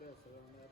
Sıralama yapıyoruz.